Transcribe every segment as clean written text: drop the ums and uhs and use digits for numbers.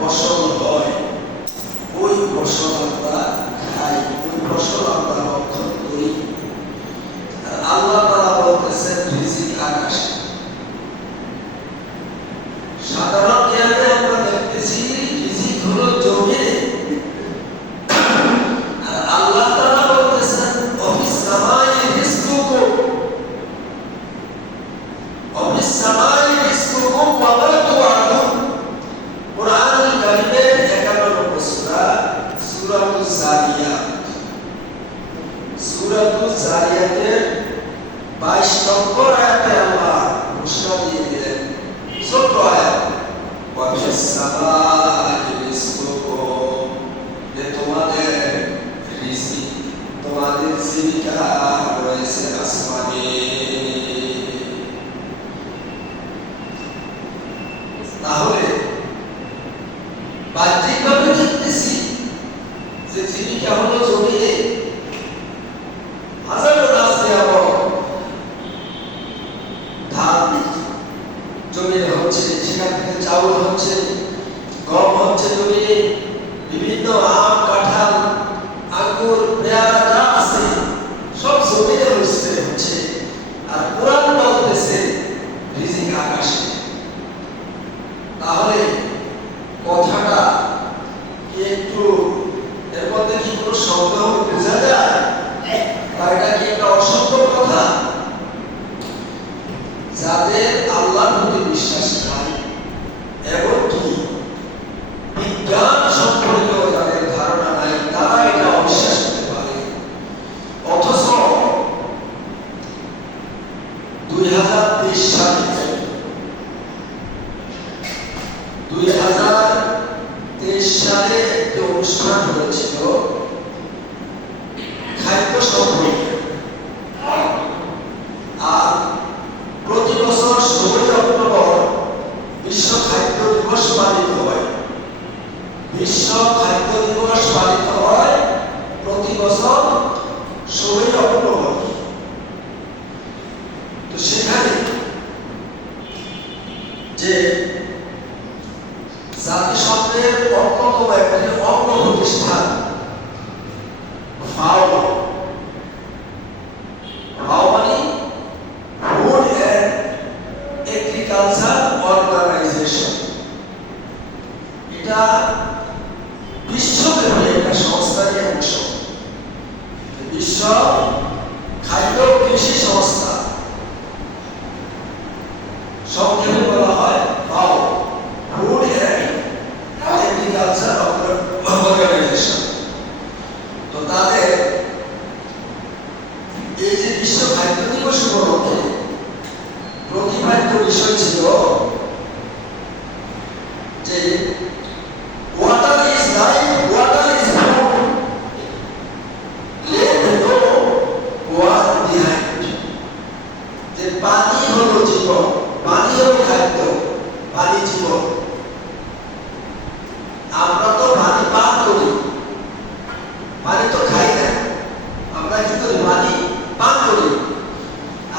ফসল হয় ওই জারিয়াত। সূরাতুল জারিয়াতের 22 নম্বর আয়াতে আল্লাহ ঘোষণা দিয়ে দিলেন, ছোট্ট আয়াত, ওয়া ফিস সামাই রিজকুকুম, যে তোমাদের রিজিক, তোমাদের জীবিকা রয়েছে আসমানে। তাহলে বাহ্যিকভাবে দেখতেছি যে জীবিকা হলো জমিনে, হাজারো গাছ দেওয়া, ধান জমিনে হচ্ছে, সেখান থেকে চাউল হচ্ছে, গম হচ্ছে জমিনে, বিভিন্ন আম, কাঁঠাল, আঙ্গুর, পেয়ারা যা আছে সব জমিনে হচ্ছে। আর কোরআন বলতেছে রিজিক আকাশে। তাহলে কথাটা কি একটু এর মধ্যে কি কোনো সন্দেহ বোঝা যায়? বা এটা কি একটা অসত্য কথা? যাদের আল্লাহর প্রতি বিশ্বাস নাই এবং কি বিজ্ঞান সম্পর্কে যাদের ধারণা নাই, তারা এটা অবিশ্বাস করতে পারে। অথচ 2023 সালে 2023 সালে একটি অনুষ্ঠান হয়েছিল খাদ্য সম্পর্কে। আর প্রতি বছর 16 অক্টোবর বিশ্ব খাদ্য দিবস পালিত হয়। বিশ্ব খাদ্য দিবস পালিত হয় প্রতি বছর 16 অক্টোবর। তো সেখানে যে জাতিসংঘের অন্যতম একটি অঙ্গ প্রতিষ্ঠান ফাও, মানে ফুড অ্যান্ড এগ্রিকালচার অর্গানাইজেশন, এটা বিশ্বব্যাপী একটা সংস্থারই অংশ। বিশ্ব খাদ্য কৃষি সংস্থা, সংক্ষেপে বলা হয় ফাও, ফুড অ্যান্ড এগ্রিকালচার অর্গানাইজেশন। তো তাদের এই যে বিশ্ব খাদ্য দিবস উপলক্ষে প্রতিপাদ্য বিষয় ছিল যে water is life, water is food, let no one behind, যে পানি হলো জীবন, পানি হলো খাদ্য, পানি জীবন। আমরা তো পানি পান করি, পানি তো খাই না, আমরা কি করি? পানি পান করি।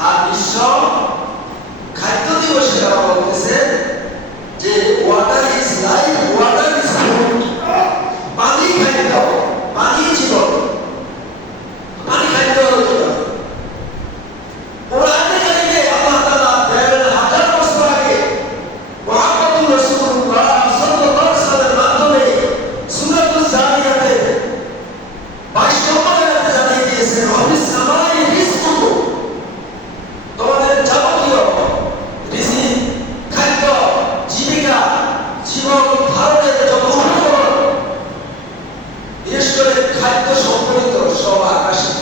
আর বিশ্ব খাদ্য দিবসে তারা বলতেছে যে water is life, water is food, পানি খাদ্য, পানি জীবন, পানি খাদ্য হলো জীবন। কোরআনে কারিমে আল্লাহ তাআলা 1,500 বছর আগে মুহাম্মদুর রাসূলুল্লাহ সাল্লাল্লাহু আলাইহি ওয়াসাল্লামের মাধ্যমে সূরাতুল জারিয়াতে 22 নম্বর আয়াতে জানিয়ে দিয়েছেন, ওয়াফিস সামাই রিজকুকুম, তোমাদের যাবতীয় রিজিক, খাদ্য, জীবিকা, জীবন ধারণের যত উপকরণ, বিশেষ করে খাদ্য সম্পর্কিত সব আকাশে।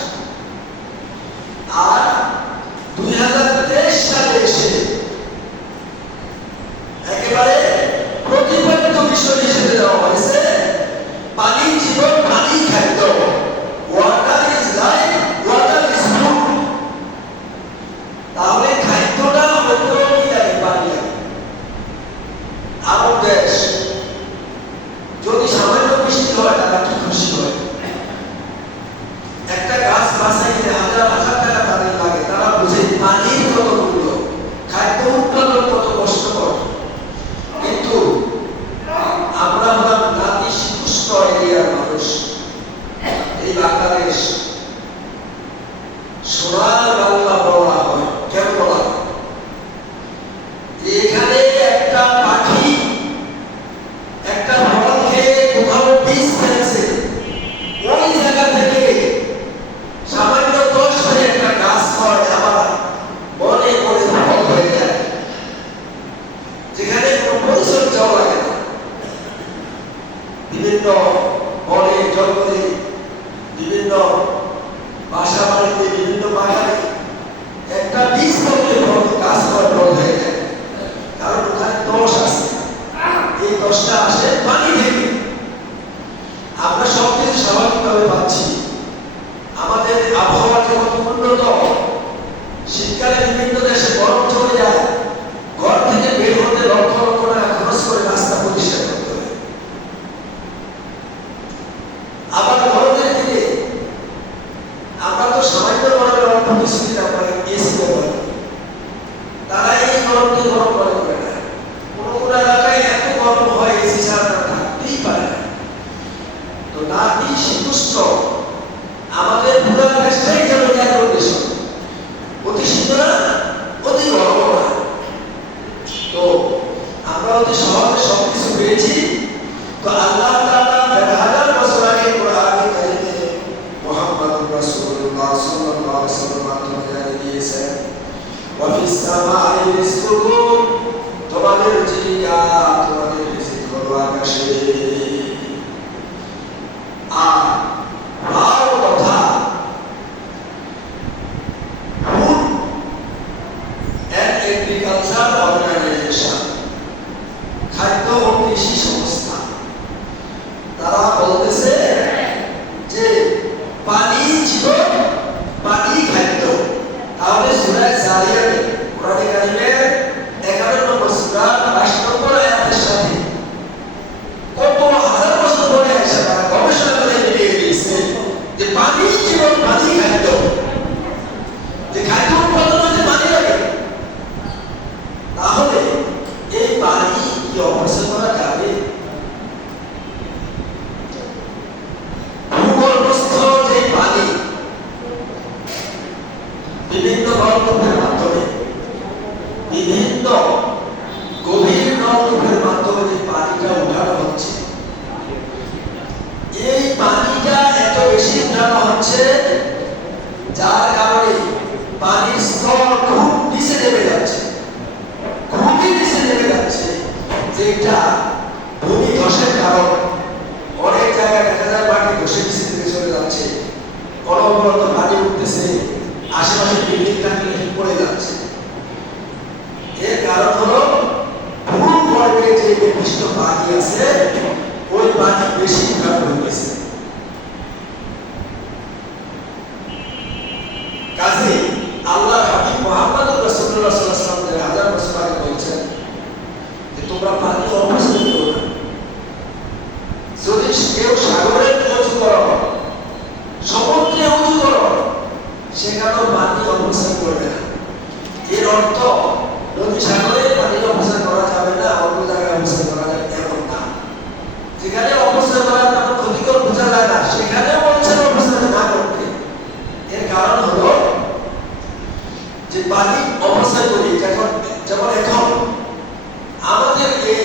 আর 2023 সালে এসে একেবারে প্রতিপাদ্য বিষয় হিসেবে দেওয়া হয়েছে পানি জীবন, পানি খাদ্য, water is life, water is food. তাহলে খাদ্যটা হয়তো কি লাগে? পানি লাগে। আরব দেশ যদি সামান্য বৃষ্টি হয় তারা কি খুশি হয়? একটা গাছ বাঁচাইতে হাজার হাজার টাকা তাদের লাগে। তারা বুঝে পানির কত মূল্য, খাদ্য উৎপাদন কত কষ্টকর। কিন্তু আমরা হলাম নাতিশীতোষ্ণ এরিয়ার মানুষ। এই বাংলাদেশ সোনার বাংলা বলা হয়। কেন বলা হয়? এখানে একটা পাখি একটা ফল খেয়ে কোথাও বীজ ফেলছে, ওই জায়গা থেকে সামান্য 10 হয়ে একটা গাছ হয়, আবার মনে করে ফল হয়ে যায়, যেখানে কোনো পরিচর্যাও লাগে না। বিভিন্ন বনে জঙ্গলে বিভিন্ন বাসা বাড়িতে, বিভিন্ন বাগানে একটা বীজ পড়লে গাছ বড় হয়ে যায়, কারণ ওখানে দোষ আছে। এই দোষটা আসে পানি থেকে। আমরা সবকিছু স্বাভাবিকভাবে পাচ্ছি। আমাদের আবহাওয়া কত উন্নত, শীতকালে বিভিন্ন দেশে গরম চলে যায়, ঘর থেকে বের হতে লক্ষ লক্ষ টাকা খরচ করে রাস্তা পরিষ্কার করতে হয়। আবার গরমের দিনে আমরা তো সামান্য গরমের অল্প কিছুদিন আমরা এসি ব্যবহার করি, তারা এই গরমকে গরম মনে করে না। কোনো কোনো এলাকায় এত গরম হয় এসি ছাড়া তারা থাকতেই পারে না। তো না কি শীতোষ্ণ, আমাদের পুরো দেশটাই যেন এয়ার কন্ডিশন, অতি শীত না অতি গরম না। তো আমরা অতি সহজে সবকিছু পেয়েছি। তো আল্লাহ তাআলা ১,০০০ বছর আগে কোরআনে কারিমে মুহাম্মদুর রাসূলুল্লাহ সাল্লাল্লাহু আলাইহি ওয়াসাল্লাম মাধ্যমে জানিয়ে দিয়েছেন, ওয়া ফিস সামাই রিজকুকুম, তোমাদের জীবিকা, তোমাদের রিজিক হলো আকাশে। আর ভালো কথা, ফুড অ্যান্ড এগ্রিকালচার অর্গানাইজেশন, খাদ্য ও কৃষি সংস্থা, তারা বলতেছে যে পানি জীবন, পানি খাদ্য। তাহলে সূরা জারিয়াতে কোরআনে কারিমের 11 নম্বর সূরা 22 নম্বর আয়াতের সাথে কত হাজার বছর পরে এসে তারা গবেষণা করে বেরিয়ে গিয়েছে যে পানি জীবন, পানি খাদ্য। যে খাদ্য উৎপাদন হতে পানি লাগে, তাহলে এই পানি কি অপচয় করা যাবে? ভূগর্ভস্থ যে পানি বিভিন্ন নলকূপের মাধ্যমে, বিভিন্ন গভীর নলকূপের মাধ্যমে যে পানিটা উঠানো হচ্ছে, এই পানিটা এত বেশি উঠানো হচ্ছে যার কারণে পানির স্তর খুব নিচে নেমে যাচ্ছে, খুবই নিচে নেমে যাচ্ছে, যেটা ভূমি ধসের কারণ। অনেক জায়গায় দেখা যায় মাটি ধসে নিচে থেকে চলে যাচ্ছে, অনবরত পানি উঠতেছে, আশেপাশে বিল্ডিং কাটিয়ে পড়ে যাচ্ছে। এর কারণ হলো ভূগর্ভে যে নির্দিষ্ট পানি আছে, ওই পানি বেশি উঠানো হয়েছে। কাজে আল্লাহ হাবিব মুহাম্মদুর রাসূলুল্লাহ সাল্লাল্লাহু আলাইহি ওয়াসাল্লাম ১,০০০ বছর আগে বলেছেন যে তোমরা পানি অপচয় করো না। যদি কেউ সাগরে উঁচু করো, সমুদ্রে উঁচু করো, সেখানেও পানি অপচয় করবে না। এর অর্থ নদী সাগরে পানি অপচয় করা যাবে না, অন্য জায়গায় অপচয় করা যাবে এমন না। যেখানে অপচয় করা তেমন ক্ষতিকর বোঝা যায় না, সেখানে বলছেন অপচয় না করতে। এর কারণ হলো যে পানি অপচয় করি যেমন এখন আমাদের এই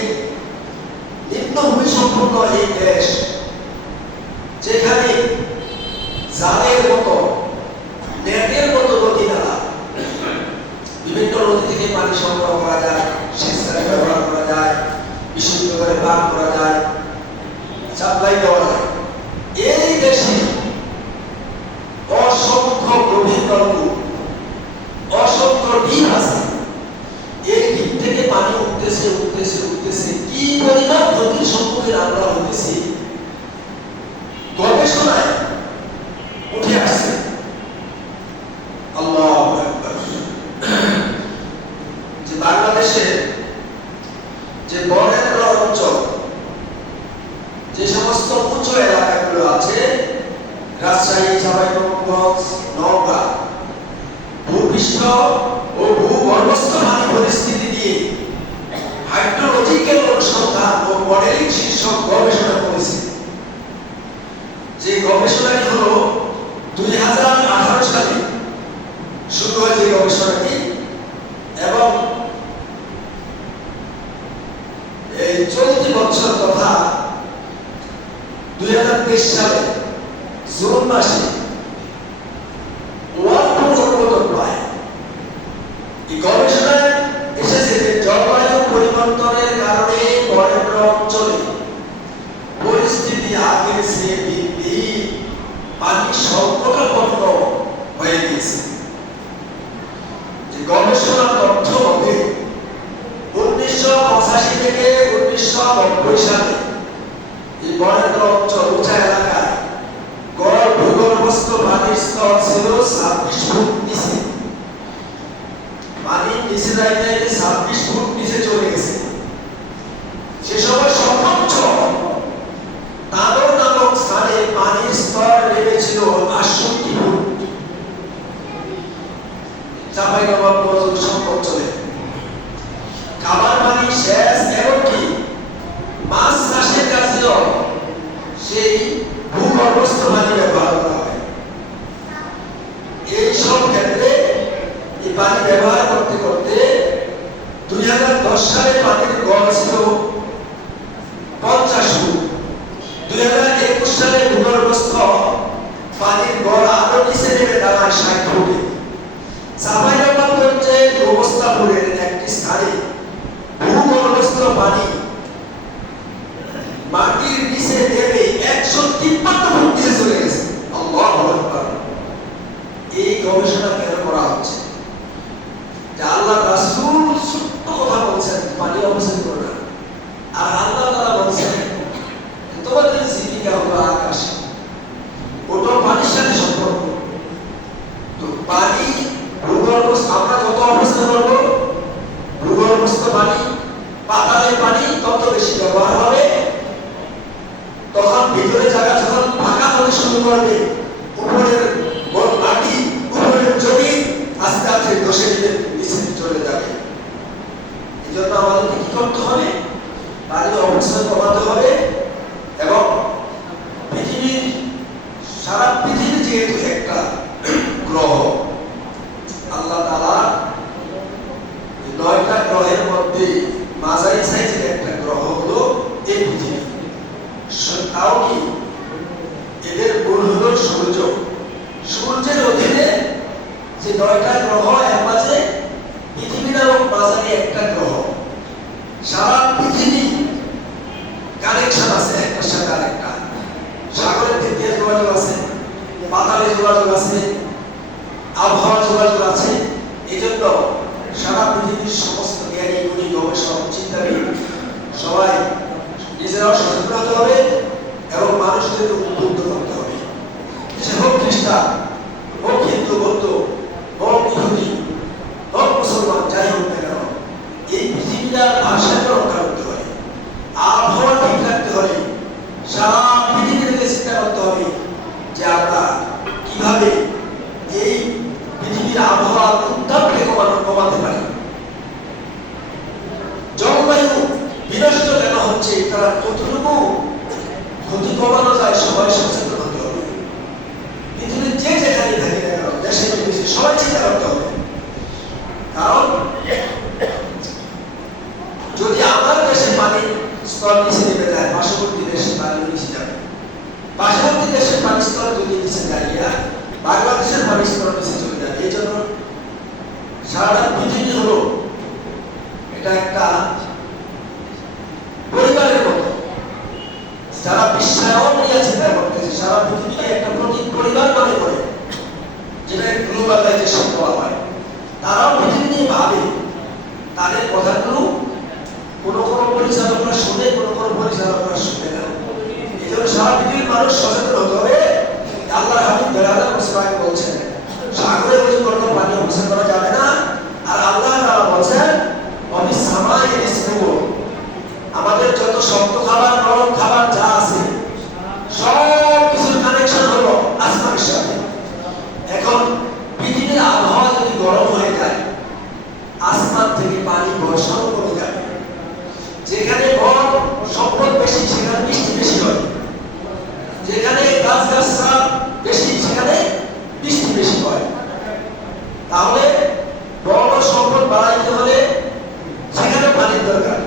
নিম্নভূমি সম্পন্ন এই দেশ, যেখানে জালের মতো, নেটের মতো নদী নালা, বিভিন্ন নদী থেকে পানি সংগ্রহ করা যায়, সেচ কাজে ব্যবহার করা যায়, বিশুদ্ধ করে পান করা যায়, সাপ্লাই দেওয়া যায়। এই দেশে অসংখ্য গভীর নলকূপ, অসংখ্য ডিপ আছে। এই ডিপ থেকে পানি উঠতেছে উঠতেছে উঠতেছে, কি পরিমাণ ক্ষতির সম্মুখীন আমরা হতেছি গবেষণায় উঠে আসছে। আল্লাহু আকবার। যে বাংলাদেশে যে বরেন্দ্র অঞ্চল, যে সমস্ত উঁচু এলাকাগুলো আছে, রাজশাহী, চাঁপাইনবাবগঞ্জ, নওগাঁ, ভূপৃষ্ঠ ও ভূগর্ভস্থ পানি পরিস্থিতি দিয়ে হাইড্রোলজিক্যাল অনুসন্ধান ও মডেলিং শীর্ষক গবেষণা করেছে। যে গবেষণাটি হলো 2018 সালে শুরু হয়েছে গবেষণাটি, এবং এই চলতি বছর তথা 2023 সালে জুন মাসে ওয়ার্ল্ড অনুমোদন পায়। এই গবেষণায় এসেছে যে জলবায়ু পরিবর্তনের কারণে বরেন্দ্র অঞ্চলে পরিস্থিতি আগের চেয়ে বৃদ্ধি পানি সংকটাপন্ন হয়ে গেছে। যে গবেষণার তথ্য মতে 1985 থেকে 1990 সালে এই বরেন্দ্র অঞ্চল উঁচা এলাকায় গড় ভূগর্ভস্থ পানির স্তর ছিল 26 ফুট নিচে। পানি নিচে যাইতে 26 ফুট নিচে চলে গেছে। সে সময় সর্বোচ্চ তাদর নামক স্থানে পানির স্তর নেমেছিল 68 ফুট। চাঁপাইনবাবগঞ্জ অঞ্চলে খাবার পানি, সেচ, এমনকি মাছ চাষের কাজেও সেই ভূগর্ভস্থ পানি ব্যবহার করা হয়। এই সব ক্ষেত্রে এই পানি ব্যবহার করতে করতে 2010 সালে পানির গড় ছিল 50 ফুট। 2021 সালে ভূগর্ভস্থ পানির গড় আরো নিচে নেমে দাঁড়ায় 60 ফুটে। চাঁপাইনবাবগঞ্জের অবস্থাপুরের একটি স্থানে ভূগর্ভস্থ পানি মাটির নিচে নেমে 153 ফুট নিচে চলে গেছে। আল্লাহু আকবার। এই গবেষণা কেন করা হচ্ছে? যে আল্লাহ রাসূল সত্য কথা বলছেন, পানি অপচয় করো না। আর আল্লাহ তাআলা বলছেন তোমাদের জীবিকা হলো আকাশ, ওটা পানির সাথে সম্পর্ক। তো পানি ভূগর্ভস্থ আমরা যত অপচয় করবো, ভূগর্ভস্থ পানি, পাতালের পানি তত বেশি ব্যবহার হবে। তখন ভিতরে জায়গা যখন ফাঁকা হতে শুরু করবে, উপরের মাটি, উপরের জমি আস্তে আস্তে ধসে নিচে চলে যাবে। এই জন্য আমাদেরকে কি করতে হবে? পানির অপচয় কমাতে হবে। এবং পৃথিবীর সারা পৃথিবী যেহেতু একটা গ্রহ, আল্লাহ তাআলা 9টা গ্রহের মধ্যে মাঝারি সাইজের একটা গ্রহ হলো এই পৃথিবী। তাও কি এদের মূল হলো সূর্য। সূর্যের অধীনে যে 9টা গ্রহ, এর মাঝে পৃথিবী নামক মাঝারি একটা গ্রহ। সারা পৃথিবী কানেকশন আছে একটার সাথে আরেকটা। সাগরের দিক দিয়ে যোগাযোগ আছে, পাতালে যোগাযোগ আছে, আবহাওয়া যোগাযোগ আছে। এই জন্য সারা পৃথিবীর সমস্ত জ্ঞানী, গুণী, গবেষক, চিন্তাবিদ সবাই নিজেরাও সচেতন হতে হবে এবং মানুষদেরকে উদ্বুদ্ধ করতে হবে। সে হোক খ্রিস্টান, হোক হিন্দু, বৌদ্ধ, হোক ইহুদি, হোক মুসলমান, যাই হোক না কেন, এই পৃথিবীটার ভারসাম্য রক্ষা করতে হবে। আবহাওয়া ঠিক রাখতে হলে সারা পৃথিবীকে চিন্তা করতে হবে যে আমরা কিভাবে এই পৃথিবীর আবহাওয়ার উত্তাপকে কমাতে পারি। জলবায়ু বিনষ্ট কেন হচ্ছে, তারা কতটুকু ক্ষতি কমানো যায়, সবাই সচেতন হতে হবে। পৃথিবীর যে যেখানে থাকি না কেন, দেশে বিদেশে সবাই চিন্তা করতে হবে। কারণ যদি আমার দেশে পানির স্তর নিচে নেমে যায়, পার্শ্ববর্তী দেশের পানি নিচে যাবে। পার্শ্ববর্তী দেশের পানির স্তর যদি নিচে যায়, বাংলাদেশের পানির স্তর নিচে চলে যাবে। এই জন্য সারাটা পৃথিবী হলো এটা একটা পরিবারের মতো। যারা বিশ্বায়ন নিয়ে চিন্তা করতেছে, সারা পৃথিবীকে একটা পরিবার মনে করে, যেটা গ্লোবালাইজেশন বলা হয়, তারাও পৃথিবী নিয়ে ভাবে। তাদের কথাগুলো কোনো পরিচালকরা শুনে, কোনো পরিচালকরা শুনে না। এই জন্য সারা পৃথিবীর মানুষ সচেতন হতে হবে। আল্লাহর হাবিব বেলাল মুসলিম বলছেন সাগরে ওই কোনো পানি অপচয় করা যাবে না। আর আল্লাহ তাআলা বলছেন অবি সামাই রিজকুহু, আমাদের যত শক্ত খাবার, নরম খাবার যা আছে সব কিছুর কানেকশন হলো আসমানের সাথে। এখন পৃথিবীর আবহাওয়া যদি গরম হয়ে যায়, আসমান থেকে পানি বর্ষণ কমে যাবে। যেখানে বন সম্পদ বেশি, সেখানে বৃষ্টি বেশি হয়। যেখানে গাছগাছরা বেশি, সেখানে বৃষ্টি বেশি হয়। তাহলে বন সম্পদ বাড়াইতে হলে সেখানে পানির দরকার।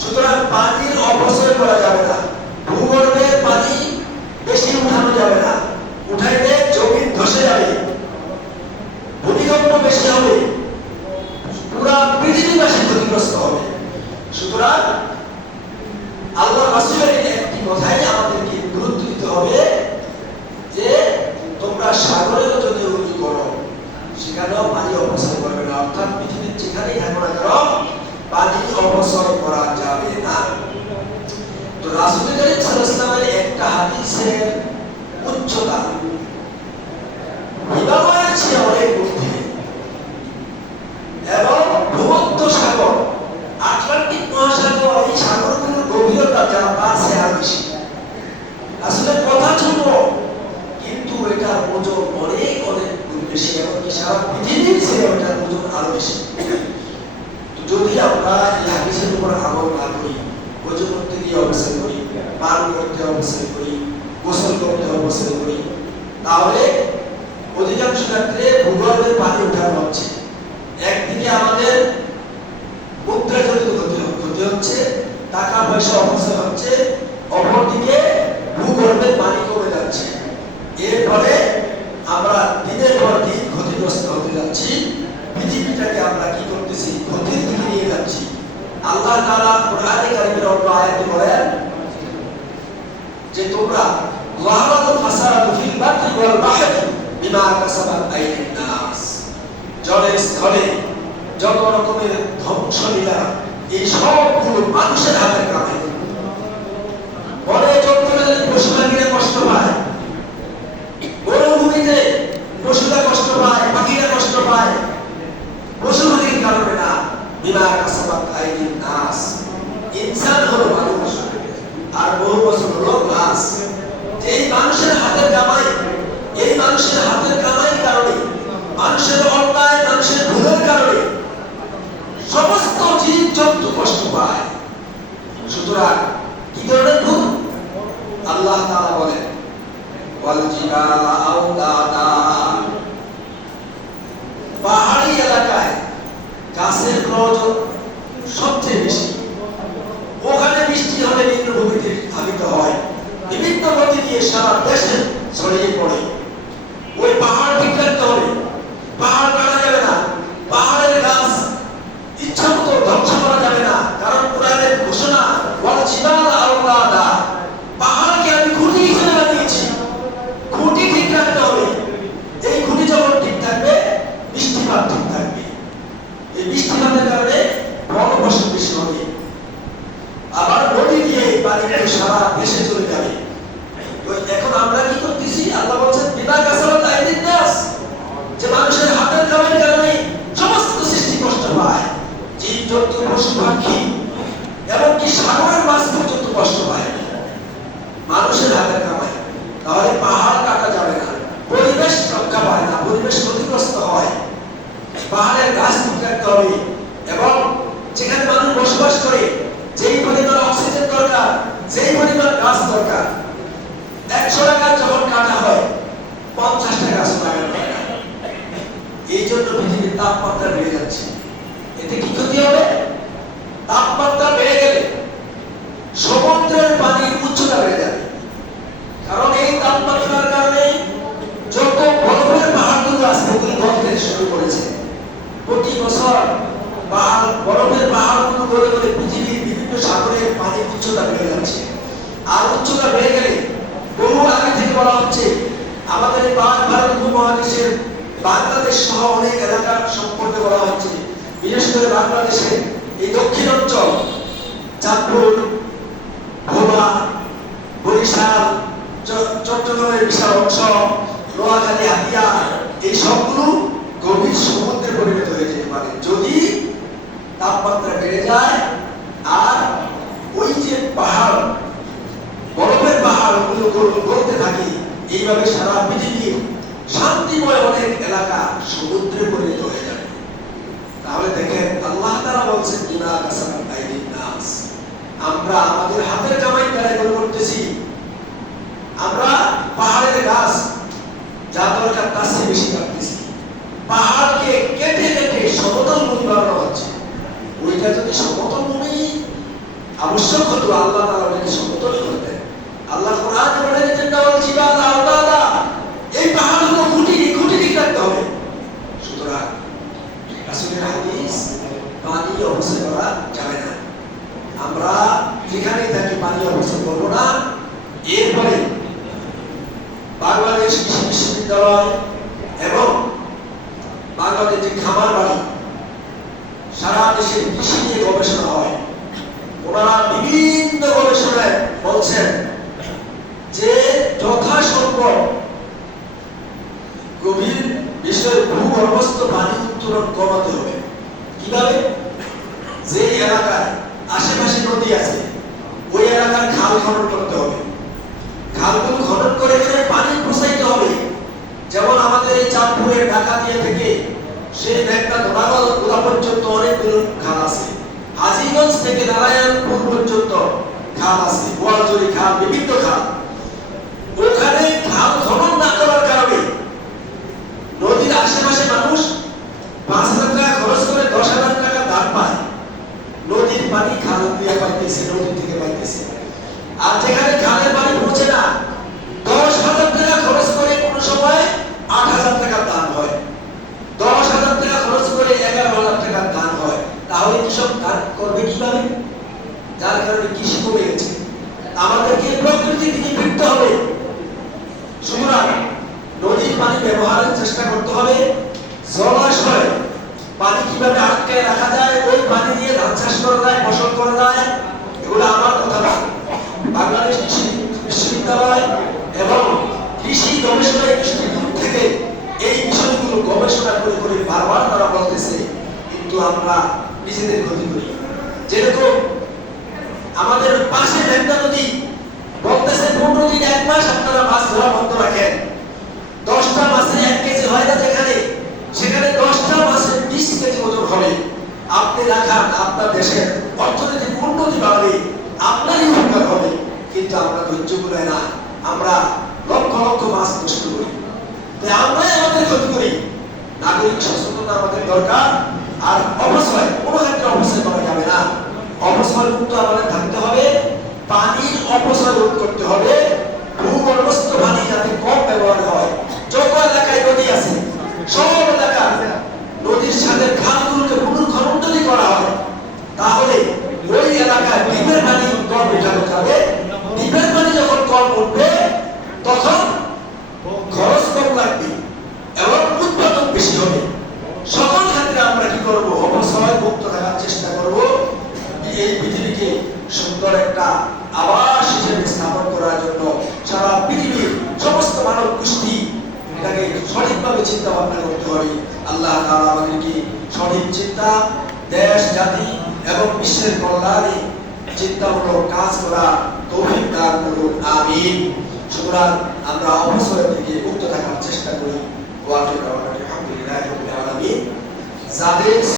সুতরাং পানির অপচয় করা যাবে না। ভূগর্ভের পানি বেশি উঠানো যাবে না, উঠাইলে জমি ধসে যাবে, ভূমিকম্প বেশি হবে, পুরা পৃথিবীবাসী ক্ষতিগ্রস্ত হবে। সুতরাং আল্লাহ রাসূলের একটি কথাই আমাদেরকে গুরুত্ব দিতে হবে যে করতে অবসর করি, গোসল করতে অবসর করি, তাহলে অধিকাংশ ক্ষেত্রে ভূগর্ভের পানি উঠানো হচ্ছে। একদিকে আমাদের মুদ্রাজনিত ক্ষতি হচ্ছে, টাকা পয়সা অপচয় হচ্ছে, অপরদিকে ভূগর্ভের পানি কমে যাচ্ছে। এর ফলে আমরা দিনের পর দিন ক্ষতিগ্রস্ত হতে যাচ্ছি। পৃথিবীটাকে আমরা কি করতেছি? ক্ষতির দিকে নিয়ে যাচ্ছি। আল্লাহ তাআলা কোরআনে কারীমের অন্য আয়াতে বলেন যে তোমরা ওয়াহারাল ফাসাদু ফিল বাররি ওয়াল বাহরি বিমা কাসাবাত আইদিন নাস, জলে স্থলে যত রকমের ধ্বংসলীলা এই সবগুলো মানুষের হাতের কামাই। বনে জঙ্গলে পশু পাখিরা কষ্ট পায়, মরুভূমিতে পশুরা কষ্ট পায়, পাখিরা কষ্ট পায়, পশু পাখির কারণে না, বিমা কাসাবাত আইদিন নাস। ইনসান হলো মানুষ আর বহু বছর হলো গাছ। এই মানুষের হাতের কামাই, এই মানুষের হাতের কামাইয়ের কারণে, মানুষের অন্যায়, মানুষের ভুলের কারণে সমস্ত জীব জন্তু কষ্ট পায়। সুতরাং কি ধরনের ভুল? আল্লাহ তাআলা বলেন ওয়াল জিবালা আওতাদা, পাহাড়ি এলাকায় গাছের প্রয়োজন সবচেয়ে বেশি। ওখানে বৃষ্টি হলে নিম্নভূমিতে ধাবিত হয়, বিভিন্ন গতি দিয়ে সারা দেশে ছড়িয়ে পড়ে। ওই পাহাড় ঠিক রাখতে হবে, পাহাড় কাটা যাবে না, পাহাড়ের গাছ ইচ্ছা মতো ধ্বংস করা যাবে না। কারণ কোরআনের ঘোষণা ওয়াল জিবালা আওতাদা, পাহাড়কে আমি খুঁটি হিসেবে বানিয়েছি, খুঁটি ঠিক রাখতে হবে। এই খুঁটি যখন ঠিক থাকবে, বৃষ্টিপাত ঠিক থাকবে। এই বৃষ্টিপাতের কারণে বনফসল বেশি হবে। আবার নদী দিয়ে পানি সারা দেশে চলে যাবে। তো এখন আমরা কি করতেছি? আল্লাহ বলছেন বিমা কাসাবাত আইদিন নাস, যে মানুষের হাতের কামাইয়ের কারণে সমস্ত সৃষ্টি কষ্ট পায়। জীব জন্তু, পশু পাখি, এমনকি সাগরের মাছ পর্যন্ত কষ্ট পায় মানুষের হাতের কামাই। তাহলে পাহাড় কাটা যাবে না, পরিবেশ রক্ষা পায় না, পরিবেশ ক্ষতিগ্রস্ত হয়। পাহাড়ের গাছ ঠিক রাখতে হবে এবং যেখানে মানুষ বসবাস করে যেই পরিমাণ অক্সিজেন দরকার, যেই পরিমাণ গাছ দরকার, 100 টাকা যখন কাটা হয় 50 টাকা গাছ লাগানো হয়। এই জন্য পৃথিবীর তাপমাত্রা বেড়ে যাচ্ছে। এতে কি ক্ষতি হবে? তাপমাত্রা বেড়ে গেলে সমুদ্রের পানির উচ্চতা বেড়ে যাবে। কারণ এই তাপমাত্রার কারণে যত বরফের পাহাড়গুলো আছে ওগুলো গলতে শুরু করেছে। প্রতি বছর বরফের পাহাড়গুলো গলে গলে পৃথিবীর বিভিন্ন সাগরের পানির উচ্চতা বেড়ে যাচ্ছে। আর উচ্চতা বেড়ে গেলে বহু আগে থেকে বলা হচ্ছে আমাদের ভারত উপমহাদেশের বাংলাদেশ সহ অনেক এলাকার সম্পর্কে বলা হচ্ছে, বিশেষ করে বাংলাদেশের এই দক্ষিণ অঞ্চল, চাঁদপুর, ভোলা, বরিশাল, চট্টগ্রামের বিশাল অংশ, নোয়াখালী, হাতিয়া, এই সবগুলো গভীর সমুদ্রে পরিণত হয়ে যেতে পারে যদি তাপমাত্রা বেড়ে যায়। আর ওই যে পাহাড়, বরফের পাহাড় গলতে থাকে, এইভাবে সারা পৃথিবীর শান্তিময় অনেক এলাকা সমুদ্রে পরিণত হয়ে যাবে। তাহলে দেখেন আল্লাহ তাআলা বলছেন বিমা কাসাবাত আইদিন নাস, আমরা আমাদের হাতের কামাই দ্বারা এগুলো করতেছি। আমরা পাহাড়ের গাছ যা দরকার তার চেয়ে বেশি কাটতেছি। পাহাড়কে কেটে কেটে সমতল ভূমি বানানো হচ্ছে। ওইটা যদি সমতল ভূমি আবশ্যক হতো, আল্লাহ তাআলা ওটাকে সমতল করতেন। আল্লাহ কোরআনে বলে দিতেন ওয়াল জিবালা আওতাদা, এই পাহাড়গুলো খুঁটি ঠিক রাখতে হবে। সুতরাং রাসূলের হাদিস, পানি অপচয় করা যাবে না। আমরা যেখানে থাকি পানি অপচয় করব না। এরপরে বাংলাদেশ কৃষি বিশ্ববিদ্যালয় এবং বাংলাদেশ যে খামার বাড়ি, সারা দেশে কৃষি নিয়ে গবেষণা হয়। ওনারা বিভিন্ন গবেষণায় বলছেন যে যথাসম্ভব গভীর বিষয়ে ভূগর্ভস্থ পানি উত্তোলন কমাতে হবে। কিভাবে? যে এলাকায় আশেপাশে নদী আছে ওই এলাকার খাল খনন করতে হবে। খালগুলো খনন করে এখানে পানি প্রসারিত হবে। যেমন আমাদের এই চাঁদপুরের ডাকাতিয়া থেকে সেই একটা ধোনাগল গোলা পর্যন্ত অনেকগুলো খাল আছে। হাজীগঞ্জ থেকে নারায়ণপুর পর্যন্ত খাল আছে, বোয়ালজুড়ি খাল, বিভিন্ন পাইতেছে, নদী থেকে পাইতেছে। আর যেখানে খালের পানি পৌঁছে না, 10,000 টাকা খরচ করে কোনো সময় 8,000 টাকা দান হয়, 10,000 টাকা খরচ করে 11,000 টাকা দান হয়। তাহলে কৃষক দান করবে কিভাবে? যার কারণে কৃষি কমে গেছে। আমাদেরকে প্রকৃতির দিকে ফিরতে হবে। সুতরাং নদীর পানি ব্যবহারের চেষ্টা করতে হবে। জলাশয় পানি কিভাবে আটকায় রাখা যায়, ওই পানি দিয়ে ধান চাষ করা যায়, ফসল করা যায়, এগুলো আমার কথা না। বাংলাদেশ কৃষি বিশ্ববিদ্যালয় এবং কৃষি গবেষণা ইনস্টিটিউট থেকে এই বিষয়গুলো গবেষণা করে করে বারবার তারা বলতেছে, কিন্তু আমরা নিজেদের ক্ষতি করি। যেরকম আমাদের পাশে মেঘনা নদী বলতেছে 15 দিন 1 মাস আপনারা মাছ ধরা বন্ধ রাখেন, 10টা মাছে 1 কেজি হয় না, সেখানে 10টা মাছে 20 কেজি ওজন হবে। আপনি রাখান, আপনার দেশের অর্থনৈতিক উন্নতি বাড়বে, আপনারই উপকার হবে। কিন্তু আমরা ধৈর্য করে না, আমরা লক্ষ লক্ষ মাছ নষ্ট করি, তাই আমরাই আমাদের ক্ষতি করি। নাগরিক সচেতনতা আমাদের দরকার। আর অবশ্যই কোনো ক্ষেত্রে অবশ্যই করা যাবে না, অপচয় মুক্ত আমাদের থাকতে হবে। পানির অপচয় রোধ করতে হবে। ভূগর্ভস্থ পানি যাতে কম ব্যবহার হয়। যত এলাকায় নদী আছে, সব এলাকা নদীর সাথে খালগুলোকে পুনর্খনন যদি করা হয়, তাহলে ওই এলাকায় দ্বীপের পানি কম মেটানো যাবে। দ্বীপের পানি যখন কম উঠবে, তখন খরচ কম লাগবে এবং উৎপাদন বেশি হবে। সকল ক্ষেত্রে আমরা কি করবো? অপচয় মুক্ত থাকার চেষ্টা করবো। এই পৃথিবীকে সুন্দর একটা আবাস হিসেবে স্থাপন করার জন্য সারা পৃথিবীর সমস্ত মানব গোষ্ঠী এটাকে সঠিকভাবে চিন্তা ভাবনা করতে হবে। আল্লাহ তাআলা আমাদেরকে সঠিক চিন্তা, দেশ জাতি এবং বিশ্বের কল্যাণে চিন্তামূলক কাজ করা তৌফিক দান করুন, আমিন। সুতরাং আমরা অপচয় থেকে মুক্ত থাকার চেষ্টা করি। ওয়া আলহামদুলিল্লাহি রাব্বিল আলামিন। যাদের